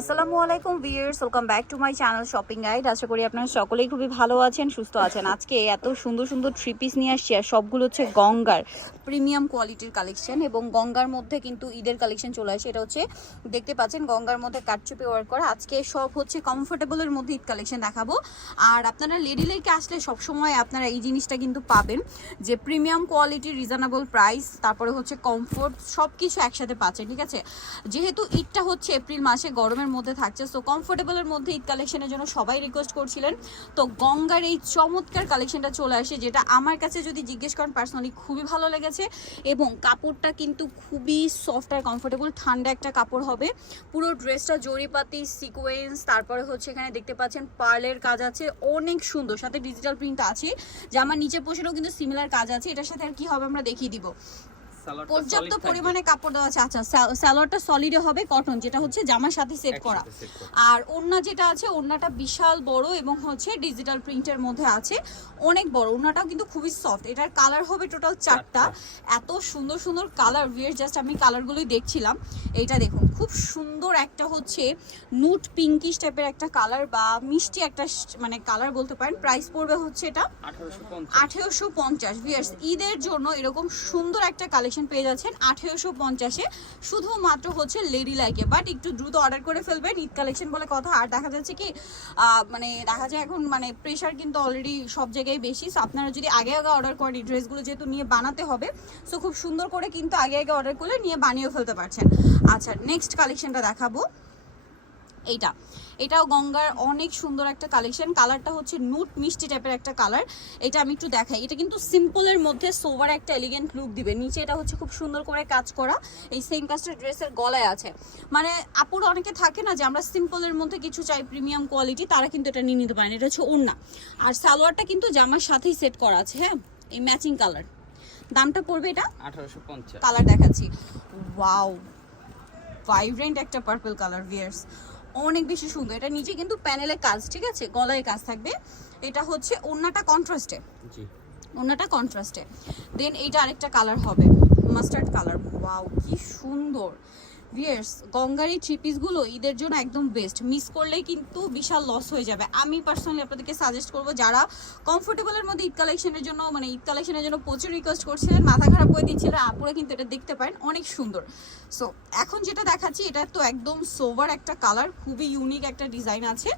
আসসালামু আলাইকুম viewers, welcome back to my channel shopping guide. আশা করি আপনারা সকলেই খুবই ভালো আছেন, সুস্থ আছেন। আজকে এত সুন্দর সুন্দর থ্রি পিস নিয়ে আসছি, আর সবগুলো হচ্ছে গঙ্গার প্রিমিয়াম কোয়ালিটির কালেকশন এবং গঙ্গার মধ্যে কিন্তু ঈদের কালেকশন চলে আসে। এটা হচ্ছে, দেখতে পাচ্ছেন, গঙ্গার মধ্যে কাটচুপি ওয়ার্ক করা। আজকে সব হচ্ছে কমফোর্টেবলের মধ্যে ঈদ কালেকশন দেখাবো। আর আপনারা লেডি লেকে আসলে সবসময় আপনারা এই জিনিসটা কিন্তু পাবেন, যে প্রিমিয়াম কোয়ালিটি রিজনেবল প্রাইস তারপরে হচ্ছে কমফোর্ট সব কিছু একসাথে পাচ্ছেন, ঠিক আছে? যেহেতু ঈদটা হচ্ছে এপ্রিল মাসে, গরমের মধ্যে থাকছে। সো কমফোর্টেবলের মধ্যে ঈদ কালেকশনের জন্য সবাই রিকোয়েস্ট করছিলেন। তো গঙ্গার এই চমৎকার কালেকশনটা চলে আসে, যেটা আমার কাছে যদি জিজ্ঞেস করেন পার্সোনালি খুবই ভালো লেগেছে এবং কাপড়টা কিন্তু খুবই সফট আর কমফোর্টেবল ঠান্ডা একটা কাপড় হবে। পুরো ড্রেসটা জরিপাতি সিকোয়েন্স তারপরে হচ্ছে এখানে দেখতে পাচ্ছেন পার্লের কাজ আছে, অনেক সুন্দর। সাথে ডিজিটাল প্রিন্ট আছে জামার নিচে পোষণেও কিন্তু সিমিলার কাজ আছে। এটার সাথে আর কি হবে আমরা দেখিয়ে দিব। পর্যাপ্ত পরিমাণে কাপড় দেওয়া আছে। আচ্ছা স্যালোয়ারটা সলিডে হবে কটন যেটা হচ্ছে জামার সাথে সেট করা। আর ওড়না যেটা আছে ওড়নাটা বিশাল বড় এবং হচ্ছে ডিজিটাল প্রিন্টের মধ্যে আছে। অনেক বড় ওড়নাটাও কিন্তু খুবই সফট এটার কালার হবে টোটাল চারটা। এত সুন্দর সুন্দর কালার ভিয়ার জাস্ট আমি কালারগুলোই দেখছিলাম। এইটা দেখুন খুব সুন্দর একটা হচ্ছে নুট পিঙ্কিশ টাইপের একটা কালার বা মিষ্টি একটা মানে কালার বলতে পারেন। প্রাইস পড়বে হচ্ছে এটা 1850 আঠেরোশো পঞ্চাশ ভিয়ার্স ঈদের জন্য এরকম সুন্দর একটা কালেকশন পেয়ে যাচ্ছেন আঠেরোশো পঞ্চাশে। শুধুমাত্র হচ্ছে লেডি লাইকে বাট একটু দ্রুত অর্ডার করে ফেলবেন ঈদ কালেকশন বলে কথা। আর দেখা যাচ্ছে কি মানে দেখা যায় এখন মানে প্রেশার কিন্তু অলরেডি সব জায়গায় বেশি। সো আপনারা যদি আগে আগে অর্ডার করেন ড্রেসগুলো যেহেতু নিয়ে বানাতে হবে সো খুব সুন্দর করে কিন্তু আগে আগে অর্ডার করলে নিয়ে বানিয়েও ফেলতে পারছেন। আচ্ছা নেক্সট কালেকশনটা দেখাবো। এইটা। এটাও গঙ্গার অনেক সুন্দর একটা কালেকশন কালারটা হচ্ছে নুট মিষ্টি টাইপের একটা কালার এটা আমি একটু দেখাই। এটা কিন্তু সিম্পলের মধ্যে সোভার একটা এলিগেন্ট লুক দিবে। নিচে এটা হচ্ছে খুব সুন্দর করে কাজ করা। এই সেম কাজটা ড্রেসের গলায় আছে। মানে আপুর অনেকে থাকে না যে আমরা সিম্পলের মধ্যে কিছু চাই প্রিমিয়াম কোয়ালিটি তারা কিন্তু এটা নিয়ে নিতে পারেন এটা হচ্ছে ওড়না। আর সালোয়ারটা কিন্তু জামার সাথেই সেট করা আছে হ্যাঁ? এই ম্যাচিং কালার দামটা পড়বে এটা? 1850 কালার দেখাচ্ছি। ওয়াও ভাইব্রেন্ট একটা পার্পল কালার ভিয়ার্স অনেক বেশি সুন্দর। এটা নিচে কিন্তু প্যানেলের কাজ ঠিক আছে? গলায় কাজ থাকবে। এটা হচ্ছে ওন্নাটা কন্ট্রাস্টে। জি। ওড়নাটা কন্ট্রাস্টে। দেন এইটা আরেকটা কালার হবে। মাস্টার্ড কালার ওয়াও কি সুন্দর! ভিয়ার্স গঙ্গারি থ্রি পিসগুলো ঈদের জন্য একদম বেস্ট মিস করলেই কিন্তু বিশাল লস হয়ে যাবে। আমি পার্সোনালি আপনাদেরকে সাজেস্ট করব যারা কমফোর্টেবলের মধ্যে ঈদ কালেকশনের জন্য মানে ঈদ কালেকশনের জন্য প্রচুর রিকোয়েস্ট করছিলেন মাথা খারাপ করে দিচ্ছিলেন আপুরা কিন্তু এটা দেখতে পারেন অনেক সুন্দর। সো এখন যেটা দেখাচ্ছি এটা তো একদম সোভার একটা কালার খুবই ইউনিক একটা ডিজাইন আছে।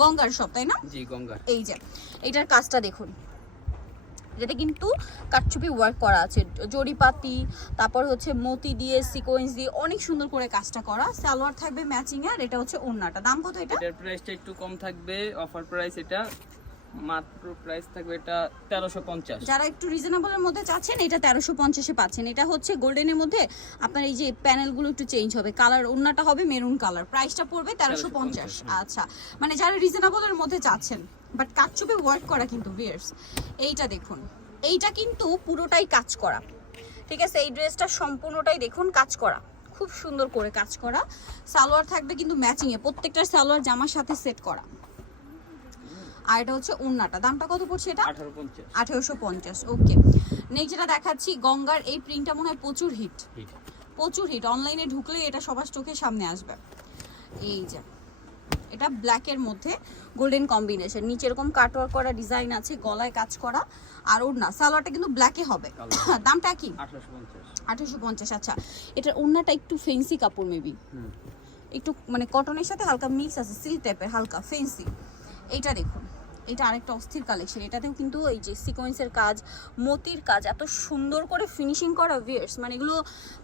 গঙ্গার সব তাই না? জি গঙ্গা এই যে এটার কাজটা দেখুন। যেটা কিন্তু কাটচুপি ওয়ার্ক করা আছে। জরিপাতি, তারপর হচ্ছে মতি দিয়ে সিকোয়েন্স দিয়ে অনেক সুন্দর করে কাজটা করা। সালোয়ার থাকবে ম্যাচিং আর এটা হচ্ছে ওন্নাটা দাম কত এটা? এটার প্রাইসটা একটু কম থাকবে অফার প্রাইস এটা মাত্র প্রাইস থাকবে এটা 1350 যারা একটু রিজনেবলের মধ্যে চাচ্ছেন এটা তেরোশো পঞ্চাশে পাচ্ছেন। এটা হচ্ছে গোল্ডেনের মধ্যে আপনার এই যে প্যানেলগুলো একটু চেঞ্জ হবে। কালার ওড়নাটা হবে মেরুন কালার প্রাইসটা পড়বে তেরোশো পঞ্চাশ। হ্যাঁ। আচ্ছা। মানে যারা রিজনেবলের মধ্যে চাচ্ছেন বাট কাটচুপি ওয়ার্ক করা কিন্তু বিয়ার্স এইটা দেখুন। এইটা কিন্তু পুরোটাই কাজ করা। ঠিক আছে? এই ড্রেসটা সম্পূর্ণটাই দেখুন কাজ করা। খুব সুন্দর করে কাজ করা। সালোয়ার থাকবে কিন্তু ম্যাচিংয়ে প্রত্যেকটা সালোয়ার জামার সাথে সেট করা। আর এটা হচ্ছে ওড়নাটা দামটা কত পড়ছে এটা? আঠারোশো পঞ্চাশ ওকে। নেক্সট যেটা দেখাচ্ছি গঙ্গার এই প্রিন্টটা মনে হয় প্রচুর হিট প্রচুর হিট অনলাইনে ঢুকলে এটা সবার চোখের সামনে আসবে। এই যে এটা ব্ল্যাকের মধ্যে গোল্ডেন কম্বিনেশন নিচে এরকম কাটওয়ার্ক করা ডিজাইন আছে গলায় কাজ করা আর ওড়না। সালোয়ারটা কিন্তু ব্ল্যাকে হবে। দামটা কি? 1850 আঠেরোশো পঞ্চাশ আচ্ছা। এটার ওড়নাটা একটু ফেন্সি কাপড় মেবি একটু মানে কটনের সাথে হালকা মিক্স আছে সিল্ক টাইপের হালকা ফেন্সি এইটা দেখুন। এটা আরেকটা অস্থির কালেকশন এটাতেও কিন্তু এই যে সিকোয়েন্সের কাজ, মতির কাজ, এত সুন্দর করে ফিনিশিং করা ভিয়ার্স মানে এগুলো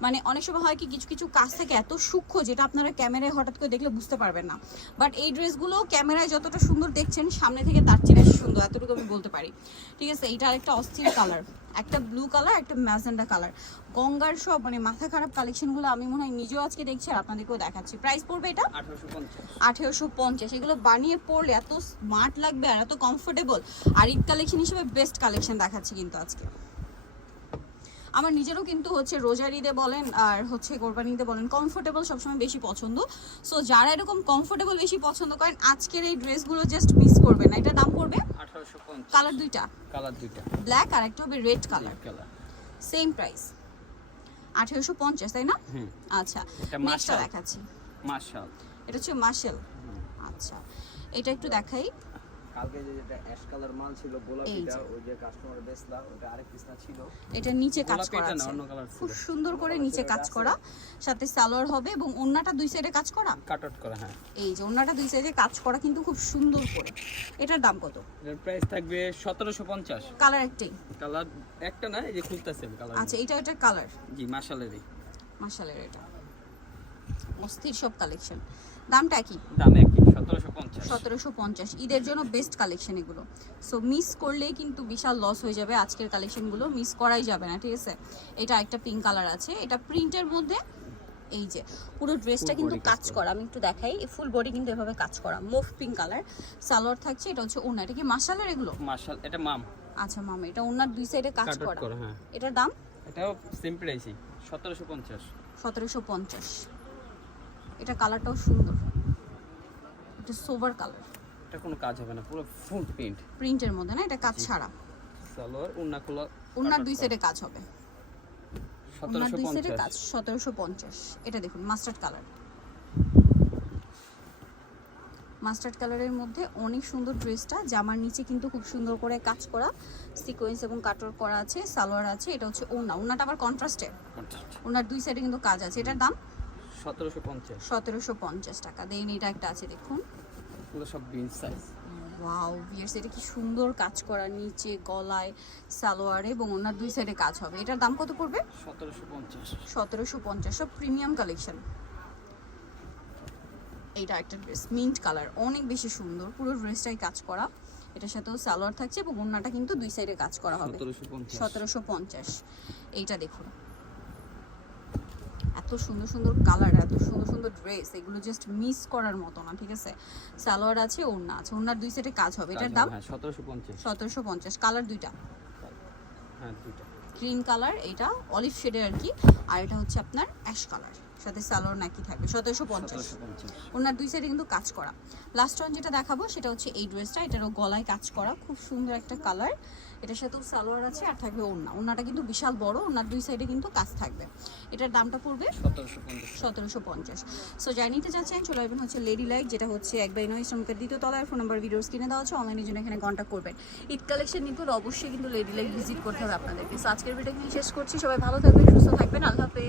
মানে অনেক সময় হয় কি, কিছু কিছু কাজ থেকে এত সূক্ষ্ম যেটা আপনারা ক্যামেরায় হঠাৎ করে দেখলে বুঝতে পারবেন না। বাট এই ড্রেসগুলো ক্যামেরায় যতটা সুন্দর দেখছেন, সামনে থেকে তার চেয়ে বেশি সুন্দর, এতটুকু আমি বলতে পারি। ঠিক আছে, এইটা আরেকটা অস্থির কালার একটা ব্লু কালার একটা ম্যাজেন্ডা কালার গঙ্গার সব মানে মাথা খারাপ কালেকশনগুলো আমি মনে হয় নিজেও আজকে দেখছি আর আপনাদেরকেও দেখাচ্ছি। প্রাইস পড়বে এটা? আঠেরোশো পঞ্চাশ। এগুলো বানিয়ে পড়লে এত স্মার্ট লাগবে আর এত কমফোর্টেবল আর ঈদ কালেকশন হিসেবে বেস্ট কালেকশন দেখাচ্ছি কিন্তু আজকে। আমার নিজেরও কিন্তু হচ্ছে রোজার ঈদে বলেন আর হচ্ছে কোরবানি ঈদে বলেন কমফোর্টেবল সবসময় বেশি পছন্দ। সো যারা এরকম কমফোর্টেবল বেশি পছন্দ করেন আজকের এই ড্রেসগুলো জাস্ট মিস করবেন না। এটা দাম পড়বে 1850 কালার দুইটা? কালার দুইটা. ব্ল্যাক আর একটা হবে red colour colour same price আঠেরোশো পঞ্চাশ তাই না? হুম। আচ্ছা এটা নেক্সটটা মাশাল দেখাচ্ছি। মাশাল এটা হচ্ছে মার্শাল আচ্ছা এটা একটু দেখাই। কালকে যে যেটা অ্যাশ কালার মাল ছিল গোলাপিটা ওই যে কাস্টমার বেচলা ওটা আরেক পিস না ছিল। এটা নিচে কাজ করা আছে। খুব সুন্দর করে নিচে কাজ করা। সাথে সালোয়ার হবে এবং ওন্নাটা দুই সাইডে কাজ করা? কাট আউট করা হ্যাঁ। এই যে ওন্নাটা দুই সাইডে কাজ করা কিন্তু খুব সুন্দর করে। এটার দাম কত? এটার প্রাইস থাকবে সতেরোশো পঞ্চাশ। কালার একটাই কালার একটা না এই যে খুলতেছে কালার আচ্ছা এটা এটার কালার জি মাশালেরই মাসালের এটা। অস্থির সব কালেকশন দামটা কি? দাম একই। সতেরোশো পঞ্চাশ। ঈদের জন্য বেস্ট কালেকশন এগুলো। সো মিস করলেই কিন্তু বিশাল লস হয়ে যাবে। আজকের কালেকশনগুলো মিস করাই যাবে না ঠিক আছে? এটা একটা পিঙ্ক কালার আছে। এটা প্রিন্টের মধ্যে এই যে পুরো ড্রেসটা কিন্তু কাজ করা। আমি একটু দেখাই। ফুল বডি কিন্তু এভাবে কাজ করা। মুভ পিঙ্ক কালার সালোয়ার থাকছে এটা হচ্ছে ওনা এটা কি মাসালের এগুলো? মাশাল এটা মাম। আচ্ছা মামা এটা ওনার দুই সাইডে কাজ করা। হ্যাঁ। এটার দাম? এটাও সেম প্রাইসই সতেরোশো পঞ্চাশ। সতেরোশো পঞ্চাশ। এটা কালারটাও সুন্দর। এটা সোবার কালার এটা কোনো কাজ হবে না পুরো ফুল প্রিন্ট প্রিন্টের মধ্যে না এটা কাজ ছাড়া। সালোয়ার উন্না খোলা ওনার দুই সাইডে কাজ হবে। সতেরোশো দুই সাইডে কাজ পঞ্চাশ সতেরোশো পঞ্চাশ। এটা দেখুন মাস্টার্ড কালার মাস্টার্ড কালারের মধ্যে অনেক সুন্দর ড্রেসটা জামার নিচে কিন্তু খুব সুন্দর করে কাজ করা সিকোয়েন্স এবং কাটর করা আছে সালোয়ার আছে এটা হচ্ছে ওনা ওনাটা আবার কন্ট্রাস্টে ওনার দুই সাইডে কিন্তু কাজ আছে। এটার দাম? সতেরোশো পঞ্চাশ। সতেরোশো পঞ্চাশ টাকা। দেন এটা একটা আছে দেখুন। এগুলো সব বিন সাইজ ওয়াও ভিয়ার্স এটা কি সুন্দর কাজ করা নিচে গলায় সালোয়ারে এবং ওনার দুই সাইডে কাজ হবে। এটার দাম কত পড়বে? সতেরোশো পঞ্চাশ। সতেরোশো পঞ্চাশ সব প্রিমিয়াম কালেকশন এইটা একটা ড্রেস মিন্ট কালার অনেক বেশি সুন্দর। পুরো ড্রেসটাই কাজ করা। এটার সাথেও সালোয়ার থাকছে এবং ওড়নাটা কিন্তু দুই সাইডে কাজ করা হবে। সতেরোশো পঞ্চাশ। এইটা দেখুন। এত সুন্দর সুন্দর কালার এত সুন্দর সুন্দর ড্রেস এগুলো জাস্ট মিস করার মতো না ঠিক আছে? সালোয়ার আছে ওড়না আছে ওড়নার দুই সেটে কাজ হবে এটার দাম? হ্যাঁ সতেরোশো পঞ্চাশ। সতেরোশো পঞ্চাশ কালার দুইটা। হ্যাঁ দুইটা। গ্রিন কালার এটা অলিভ শেডের আর কি আর এটা হচ্ছে আপনার অ্যাশ কালার সাথে সালোয়ার নাকি থাকবে সতেরোশো পঞ্চাশ। ওনার দুই সাইডে কিন্তু কাজ করা। লাস্ট ওয়ান যেটা দেখাবো সেটা হচ্ছে এই ড্রেসটা এটারও গলায় কাজ করা খুব সুন্দর একটা কালার এটার সাথেও সালোয়ার আছে আর থাকবে ওড়না। ওড়নাটা কিন্তু বিশাল বড় ওনার দুই সাইডে কিন্তু কাজ থাকবে। এটার দামটা পড়বে সতেরোশো পঞ্চাশ। সতেরোশো পঞ্চাশ। সো যাই নিতে চাচ্ছেন চলে আসবেন হচ্ছে লেডি লাইক যেটা হচ্ছে এক বাই নয় শ্রমিকের দ্বিতীয় তলায়। ফোন নাম্বার ভিডিওস কিনে দেওয়া হচ্ছে অনলাইনের জন্য এখানে কন্ট্যাক্ট করবেন। ঈদ কালেকশন নিতে হলে অবশ্যই কিন্তু লেডি লাইক ভিজিট করতে হবে আপনাদেরকে। সো আজকের ভিডিও এখানে শেষ করছি। সবাই ভালো থাকবেন সুস্থ থাকবেন। আল্লাহ হাফেজ।